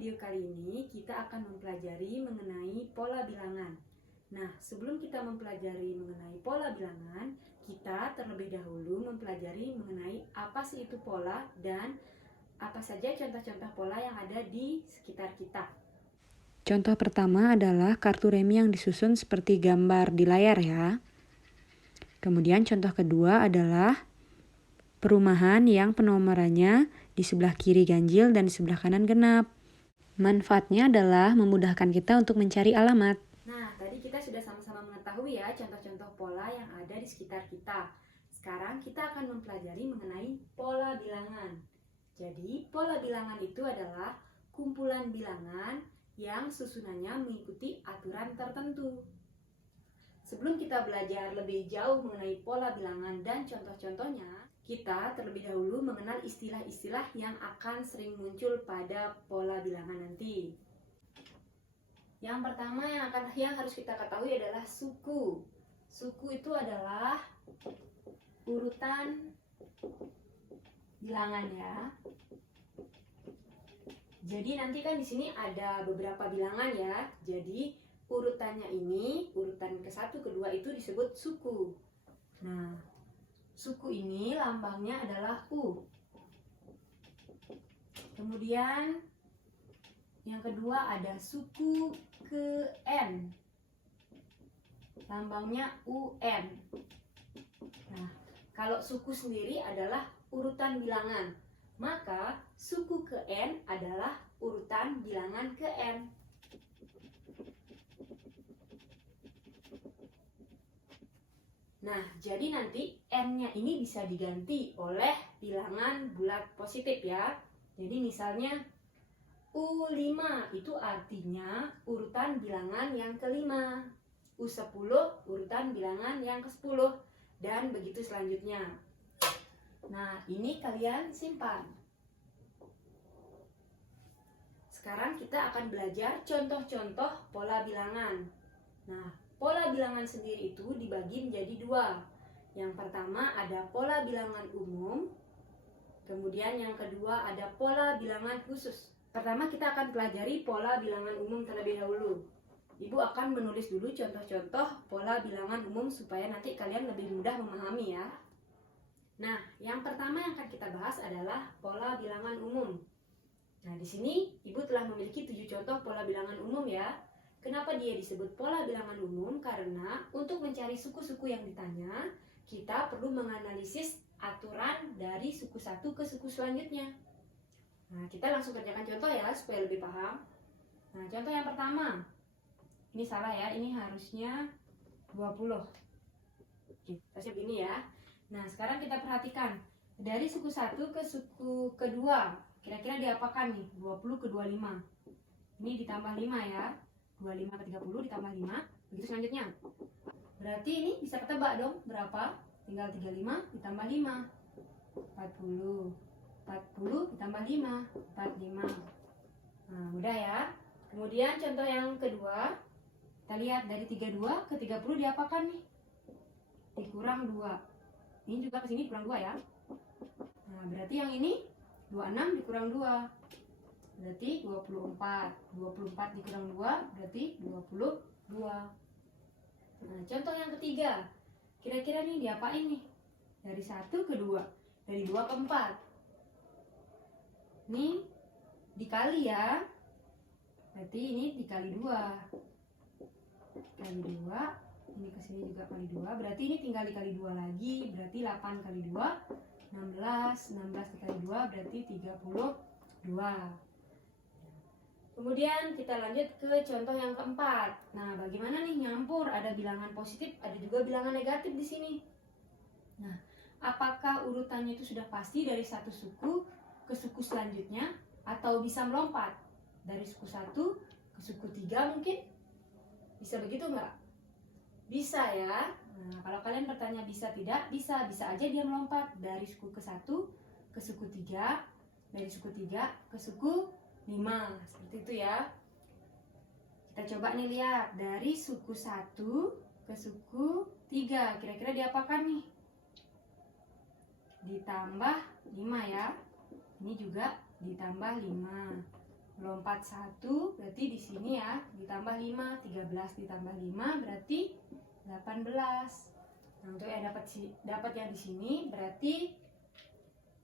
video kali ini kita akan mempelajari mengenai pola bilangan. Nah, sebelum kita mempelajari mengenai pola bilangan, kita terlebih dahulu mempelajari mengenai apa sih itu pola dan apa saja contoh-contoh pola yang ada di sekitar kita. Contoh pertama adalah kartu remi yang disusun seperti gambar di layar ya. Kemudian contoh kedua adalah perumahan yang penomorannya di sebelah kiri ganjil dan di sebelah kanan genap. Manfaatnya adalah memudahkan kita untuk mencari alamat. Nah, tadi kita sudah sama-sama mengetahui ya contoh-contoh pola yang ada di sekitar kita. Sekarang kita akan mempelajari mengenai pola bilangan. Jadi, pola bilangan itu adalah kumpulan bilangan yang susunannya mengikuti aturan tertentu. Sebelum kita belajar lebih jauh mengenai pola bilangan dan contoh-contohnya, kita terlebih dahulu mengenal istilah-istilah yang akan sering muncul pada pola bilangan nanti. Yang pertama yang harus kita ketahui adalah suku. Suku itu adalah urutan bilangan ya. Jadi nanti kan di sini ada beberapa bilangan ya. Jadi urutannya ini, urutan ke-1, ke-2 itu disebut suku. Nah, suku ini lambangnya adalah U. Kemudian yang kedua ada suku ke-N. Lambangnya UN. Nah, kalau suku sendiri adalah urutan bilangan, maka suku ke-N adalah urutan bilangan ke-N. Nah, jadi nanti N-nya ini bisa diganti oleh bilangan bulat positif ya. Jadi misalnya U5 itu artinya urutan bilangan yang kelima. U10 urutan bilangan yang ke-10. Dan begitu selanjutnya. Nah, ini kalian simpan. Sekarang kita akan belajar contoh-contoh pola bilangan. Nah, pola bilangan sendiri itu dibagi menjadi dua. Yang pertama ada pola bilangan umum. Kemudian yang kedua ada pola bilangan khusus. Pertama kita akan pelajari pola bilangan umum terlebih dahulu. Ibu akan menulis dulu contoh-contoh pola bilangan umum supaya nanti kalian lebih mudah memahami ya. Nah, yang pertama yang akan kita bahas adalah pola bilangan umum. Nah, di sini Ibu telah memiliki 7 contoh pola bilangan umum ya. Kenapa dia disebut pola bilangan umum? Karena untuk mencari suku-suku yang ditanya, kita perlu menganalisis aturan dari suku satu ke suku selanjutnya. Nah, kita langsung kerjakan contoh ya supaya lebih paham. Nah, contoh yang pertama. Ini salah ya, ini harusnya 20. Oke, harusnya begini ya. Nah, sekarang kita perhatikan. Dari suku 1 ke suku kedua, kira-kira diapakan nih? 20 ke 25. Ini ditambah 5 ya. 25 ke 30 ditambah 5. Begitu selanjutnya. Berarti ini bisa ketebak dong berapa? Tinggal 35 ditambah 5. 40. 40 ditambah 5. 45. Nah, mudah ya. Kemudian contoh yang kedua. Kita lihat dari 32 ke 30 diapakan nih? Dikurang 2. Ini juga ke sini kurang 2 ya. Nah, berarti yang ini 26 dikurang 2. Berarti 24. 24 dikurang 2 berarti 22. Nah, contoh yang ketiga. Kira-kira nih diapain nih? Dari 1 ke 2. Dari 2 ke 4. Ini dikali ya. Berarti ini dikali 2. Kali 2, ini ke sini juga kali 2, berarti ini tinggal dikali 2 lagi, berarti 8 kali 2, 16, 16 dikali 2 berarti 32. Kemudian kita lanjut ke contoh yang keempat. Nah, bagaimana nih nyampur? Ada bilangan positif, ada juga bilangan negatif di sini. Nah, apakah urutannya itu sudah pasti dari satu suku ke suku selanjutnya atau bisa melompat dari suku 1 ke suku 3 mungkin? Bisa begitu nggak? Bisa ya. Nah, kalau kalian bertanya bisa tidak? Bisa. Bisa aja dia melompat dari suku ke-1 ke suku 3, dari suku 3 ke suku 5. Seperti itu ya. Kita coba nih lihat. Dari suku 1 ke suku 3. Kira-kira diapakan nih? Ditambah 5 ya. Ini juga ditambah 5. lompat 1 berarti di sini ya ditambah 5, 13 ditambah 5 berarti 18. Nah, untuk yang dapat yang di sini berarti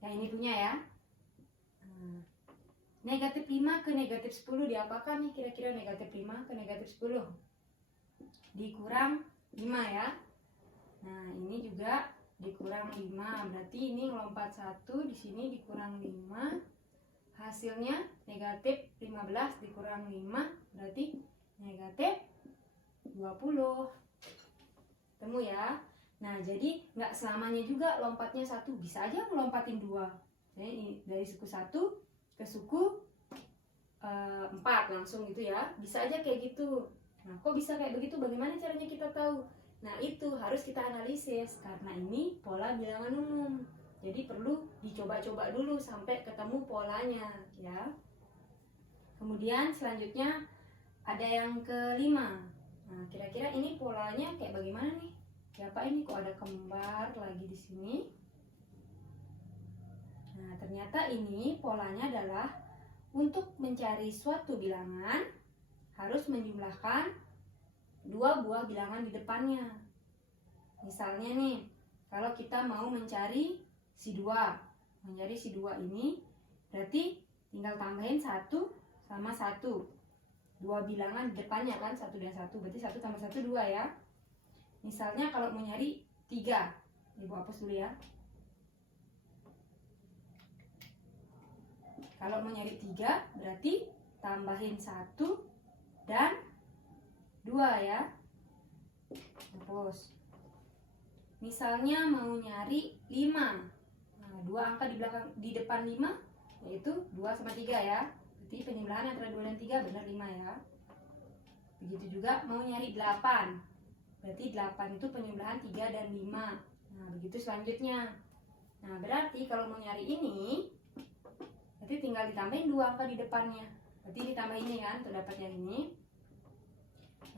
yang ini punya ya. Nah, negatif 5 ke negatif 10 diapakan nih kira-kira negatif 5 ke negatif 10? Dikurang 5 ya. Nah, ini juga dikurang 5. Berarti ini lompat 1 di sini dikurang 5. Hasilnya negatif 15 dikurang 5 berarti negatif 20. Temu ya. Nah, jadi nggak selamanya juga lompatnya 1, bisa aja melompatin 2. Jadi dari suku 1 ke suku 4 langsung gitu ya. Bisa aja kayak gitu. Nah, kok bisa kayak begitu? Bagaimana caranya kita tahu? Nah, itu harus kita analisis karena ini pola bilangan umum. Jadi perlu dicoba-coba dulu sampai ketemu polanya ya. Kemudian selanjutnya ada yang kelima. Nah, kira-kira ini polanya kayak bagaimana nih? Siapa ini kok ada kembar lagi di sini? Nah, ternyata ini polanya adalah untuk mencari suatu bilangan harus menjumlahkan 2 buah bilangan di depannya. Misalnya nih, kalau kita mau mencari si 2 ini berarti tinggal tambahin 1 sama 1. 2 bilangan di depannya kan, 1 dan 1, berarti 1 tambah 1 2 ya. Misalnya kalau mau nyari 3, Ibu hapus dulu ya. Kalau mau nyari 3 berarti tambahin 1 dan 2 ya. Hapus. Misalnya mau nyari 5. Nah, 2 angka di depan 5 yaitu 2 sama 3 ya. Berarti penjumlahan antara 2 dan 3 benar 5 ya. Begitu juga mau nyari 8. Berarti 8 itu penjumlahan 3 dan 5. Nah, begitu selanjutnya. Nah, berarti kalau mau nyari ini berarti tinggal ditambahin 2 angka di depannya. Berarti ditambah ini kan untuk dapat yang ini.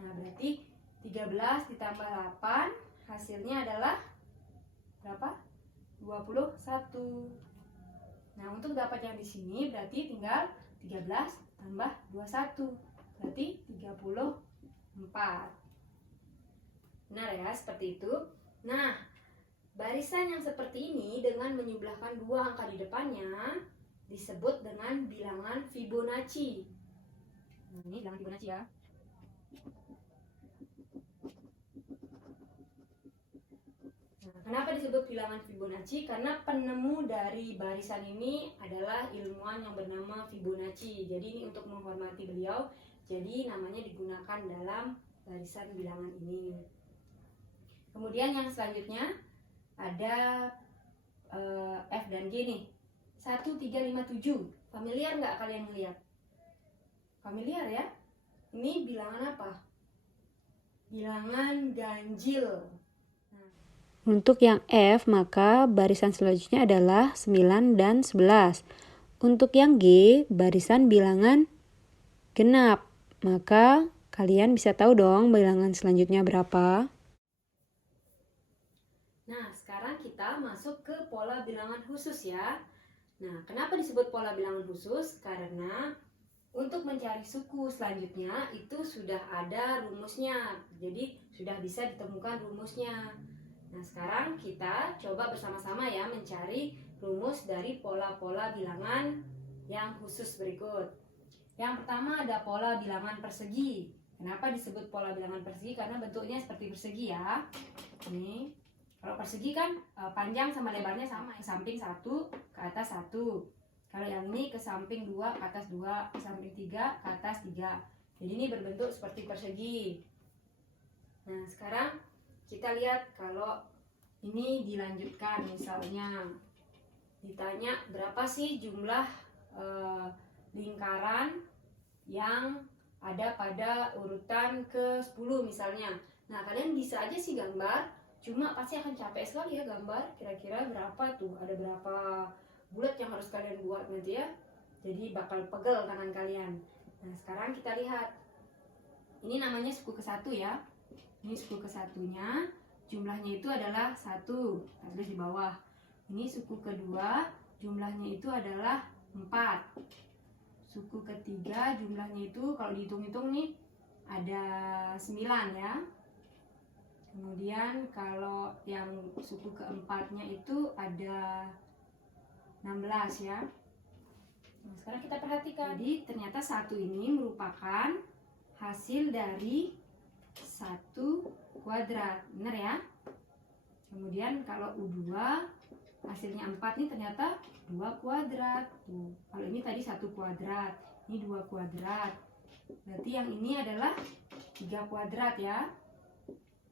Nah, berarti 13 ditambah 8 hasilnya adalah berapa? 21. Nah, untuk dapat yang di sini berarti tinggal 13 tambah 21. Berarti 34. Benar ya, seperti itu. Nah, barisan yang seperti ini dengan menjumlahkan 2 angka di depannya disebut dengan bilangan Fibonacci. Nah, ini bilangan Fibonacci ya. Nah, kenapa disebut bilangan Fibonacci? Karena penemu dari barisan ini adalah ilmuwan yang bernama Fibonacci. Jadi ini untuk menghormati beliau, jadi namanya digunakan dalam barisan bilangan ini. Kemudian yang selanjutnya ada F dan G nih. 1, 3, 5, 7. Familiar nggak kalian melihat? Familiar ya? Ini bilangan apa? Bilangan ganjil. Untuk yang F, maka barisan selanjutnya adalah 9 dan 11. Untuk yang G, barisan bilangan genap. Maka kalian bisa tahu dong bilangan selanjutnya berapa. Nah, sekarang kita masuk ke pola bilangan khusus ya. Nah, kenapa disebut pola bilangan khusus? Karena untuk mencari suku selanjutnya itu sudah ada rumusnya. Jadi sudah bisa ditemukan rumusnya. Nah, sekarang kita coba bersama-sama ya mencari rumus dari pola-pola bilangan yang khusus berikut. Yang pertama ada pola bilangan persegi. Kenapa disebut pola bilangan persegi? Karena bentuknya seperti persegi ya. Ini. Kalau persegi kan panjang sama lebarnya sama, ke samping 1, ke atas 1. Kalau yang ini ke samping 2, ke atas 2, ke samping 3, ke atas 3. Jadi ini berbentuk seperti persegi. Nah, sekarang kita lihat kalau ini dilanjutkan, misalnya ditanya berapa sih jumlah lingkaran yang ada pada urutan ke-10 misalnya. Nah, kalian bisa aja sih gambar, cuma pasti akan capek sekali ya gambar. Kira-kira berapa tuh, ada berapa bulat yang harus kalian buat nanti ya. Jadi bakal pegel tangan kalian. Nah, sekarang kita lihat. Ini namanya suku ke-1 ya. Ini suku ke-1-nya, jumlahnya itu adalah 1. Tulis di bawah. Ini suku kedua, jumlahnya itu adalah 4. suku ketiga jumlahnya itu kalau dihitung-hitung nih ada 9 ya. Kemudian kalau yang suku keempatnya itu ada 16 ya. Nah, sekarang kita perhatikan. Jadi ternyata 1 ini merupakan hasil dari 1 kuadrat. Benar ya? Kemudian kalau U2 hasilnya 4 nih ternyata 2 kuadrat. Tuh, kalau ini tadi 1 kuadrat, ini 2 kuadrat. Berarti yang ini adalah 3 kuadrat ya.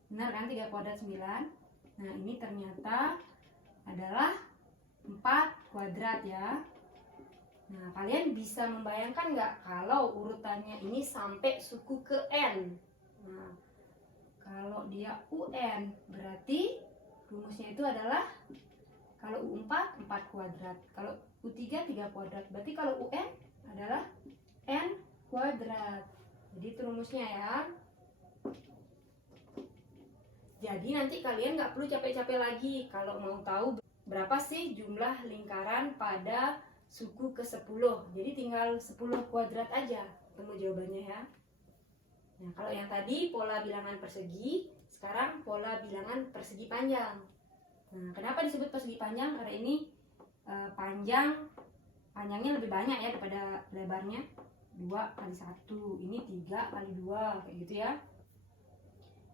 Benar kan, 3 kuadrat 9. Nah, ini ternyata adalah 4 kuadrat ya. Nah, kalian bisa membayangkan nggak kalau urutannya ini sampai suku ke N? Nah, kalau dia UN, berarti rumusnya itu adalah kalau U4, 4 kuadrat. Kalau U3, 3 kuadrat. Berarti kalau UN adalah N kuadrat. Jadi itu rumusnya ya. Jadi nanti kalian nggak perlu capek-capek lagi kalau mau tahu berapa sih jumlah lingkaran pada suku ke-10. Jadi tinggal 10 kuadrat aja temu jawabannya ya. Nah, kalau yang tadi pola bilangan persegi, sekarang pola bilangan persegi panjang. Nah, kenapa disebut persegi panjang? Karena ini panjangnya lebih banyak ya daripada lebarnya. 2 kali 1, ini 3 kali 2, kayak gitu ya.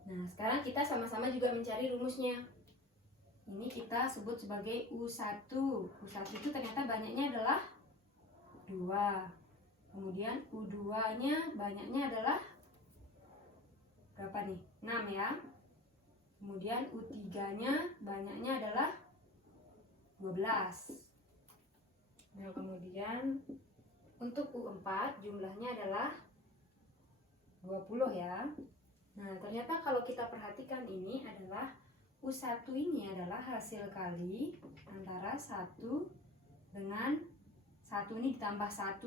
Nah, sekarang kita sama-sama juga mencari rumusnya. Ini kita sebut sebagai U1. U1 itu ternyata banyaknya adalah 2. Kemudian U2-nya banyaknya adalah berapa nih? 6 ya. Kemudian U3-nya banyaknya adalah 12. Nah, kemudian untuk U4 jumlahnya adalah 20 ya. Nah, ternyata kalau kita perhatikan ini adalah U1 ini adalah hasil kali antara 1 dengan 1 ini ditambah 1.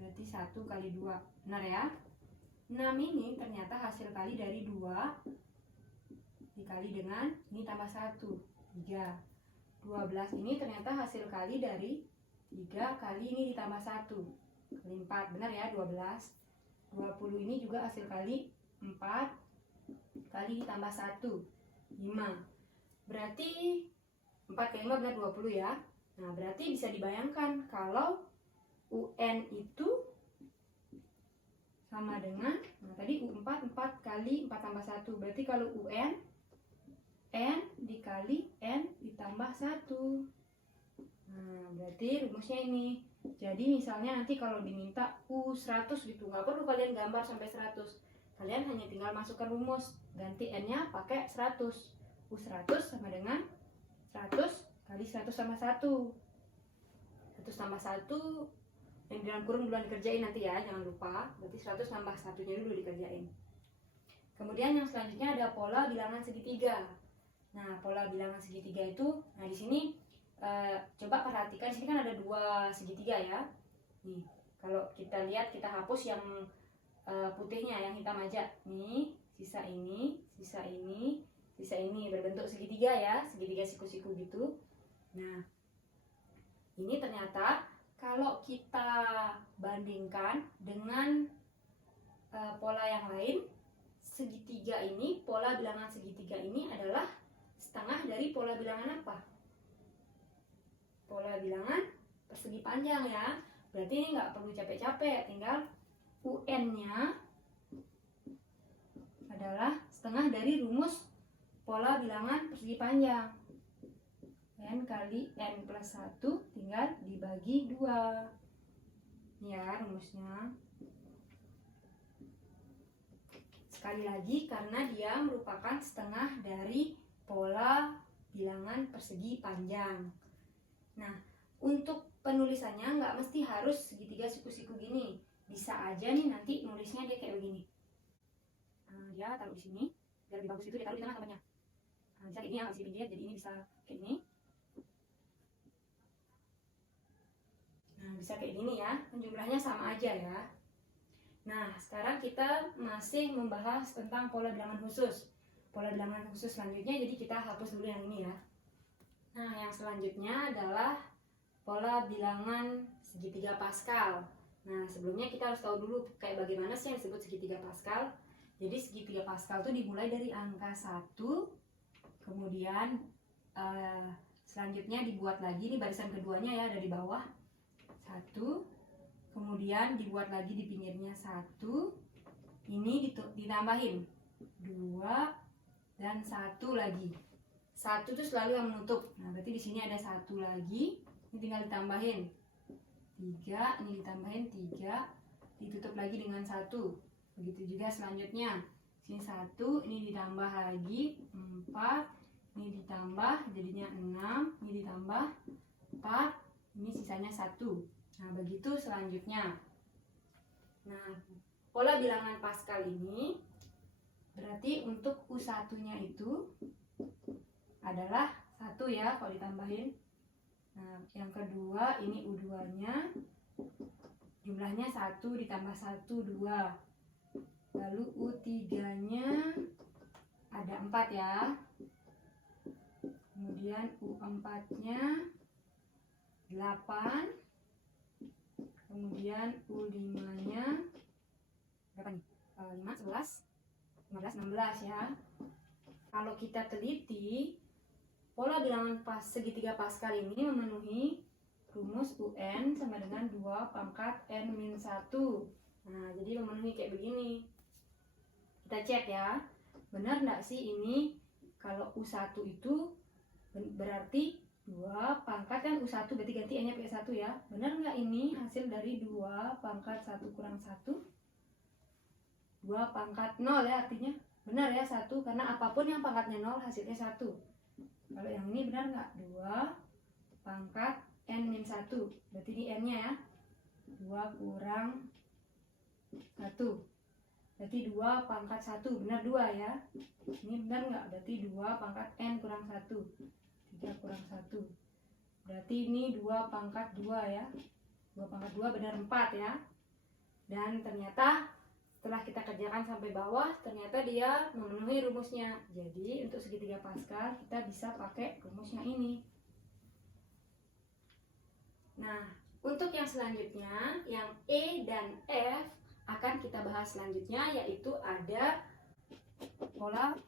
Berarti 1 kali 2. Benar ya? 6 ini ternyata hasil kali dari 2 dikali dengan ini tambah 1. 3. 12 ini ternyata hasil kali dari 3 kali ini ditambah 1. Kali 4. Benar ya? 12. 20 ini juga hasil kali 4 kali ditambah 1, 5. Berarti 4 kali 5 benar 20 ya. Nah, berarti bisa dibayangkan kalau UN itu sama dengan, nah tadi U4, 4 kali 4 tambah 1. Berarti kalau UN, N dikali N ditambah 1. Nah, berarti rumusnya ini. Jadi misalnya nanti kalau diminta U100 gitu, nggak perlu kalian gambar sampai 100. Kalian hanya tinggal masukkan rumus, ganti N-nya pakai 100. U100 sama dengan 100 kali 100 tambah 1. 100 tambah 1 yang di dalam kurung duluan dikerjain nanti ya, jangan lupa. Berarti 100 tambah 1-nya dulu dikerjain. Kemudian yang selanjutnya ada pola bilangan segitiga. Nah, pola bilangan segitiga itu, nah di sini coba perhatikan, di sini kan ada 2 segitiga ya. Nih, kalau kita lihat, kita hapus yang putihnya, yang hitam aja. Nih, sisa ini, sisa ini, sisa ini berbentuk segitiga ya, segitiga siku-siku gitu. Nah, ini ternyata kalau kita bandingkan dengan pola yang lain, segitiga ini, pola bilangan segitiga ini adalah setengah dari pola bilangan apa? Pola bilangan persegi panjang ya. Berarti ini nggak perlu capek-capek, tinggal UN-nya adalah setengah dari rumus pola bilangan persegi panjang. N kali N plus 1 tinggal dibagi 2. Ya, rumusnya. Sekali lagi, karena dia merupakan setengah dari pola bilangan persegi panjang. Nah, untuk penulisannya nggak mesti harus segitiga siku-siku gini. Bisa aja nih nanti nulisnya dia kayak begini. Dia taruh di sini, biar lebih bagus itu dia taruh di tengah tambahnya. Bisa kayak gini ya, nggak bisa pinggir, jadi ini bisa kayak gini. Nah, bisa kayak gini ya, jumlahnya sama aja ya. Nah, sekarang kita masih membahas tentang pola bilangan khusus. Pola bilangan khusus selanjutnya, jadi kita hapus dulu yang ini ya. Nah, yang selanjutnya adalah pola bilangan segitiga Pascal. Nah, sebelumnya kita harus tahu dulu kayak bagaimana sih yang disebut segitiga Pascal. Jadi segitiga Pascal itu dimulai dari angka 1, kemudian selanjutnya dibuat lagi, ini barisan keduanya ya, dari bawah 1, kemudian dibuat lagi di pinggirnya 1, ini ditambahin 2 dan 1 lagi. 1 itu selalu yang menutup. Nah, berarti di sini ada 1 lagi, ini tinggal ditambahin 3, ini ditambahin 3, ditutup lagi dengan 1. Begitu juga selanjutnya. Sini 1, ini ditambah lagi 4, ini ditambah jadinya 6, ini ditambah 4, ini sisanya 1. Nah, begitu selanjutnya. Nah, pola bilangan Pascal ini berarti untuk U1-nya itu adalah 1 ya kalau ditambahin. Nah, yang kedua ini U2-nya jumlahnya 1 ditambah 1, 2. Lalu U3-nya ada 4 ya. Kemudian U4-nya 8. Kemudian U5-nya berapa nih? 5, 11, 15, 16 ya. Kalau kita teliti, pola bilangan segitiga Pascal ini memenuhi rumus UN sama dengan 2 pangkat N-1. Nah, jadi memenuhi kayak begini. Kita cek ya, benar nggak sih ini kalau U1 itu berarti 2 pangkat kan U1, berarti ganti N-nya pakai 1 ya. Benar nggak ini hasil dari 2 pangkat 1 kurang 1? 2 pangkat 0 ya artinya. Benar ya 1, karena apapun yang pangkatnya 0 hasilnya 1. Kalau yang ini benar nggak? 2 pangkat N-1, berarti di N-nya ya. 2 kurang 1, berarti 2 pangkat 1, benar 2 ya. Ini benar nggak? Berarti 2 pangkat N kurang 1, 3 kurang 1, berarti ini 2 pangkat 2 ya. 2 pangkat 2 benar 4 ya. Dan ternyata setelah kita kerjakan sampai bawah, ternyata dia memenuhi rumusnya. Jadi untuk segitiga Pascal kita bisa pakai rumusnya ini. Nah, untuk yang selanjutnya, yang E dan F akan kita bahas selanjutnya, yaitu ada pola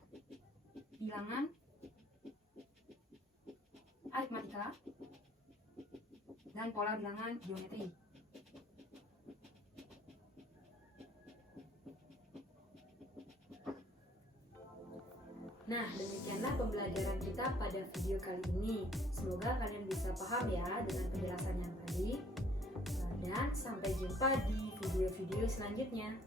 bilangan aritmatika dan pola bilangan geometri. Nah, demikianlah pembelajaran kita pada video kali ini. Semoga kalian bisa paham ya dengan penjelasan yang tadi. Dan sampai jumpa di video-video selanjutnya.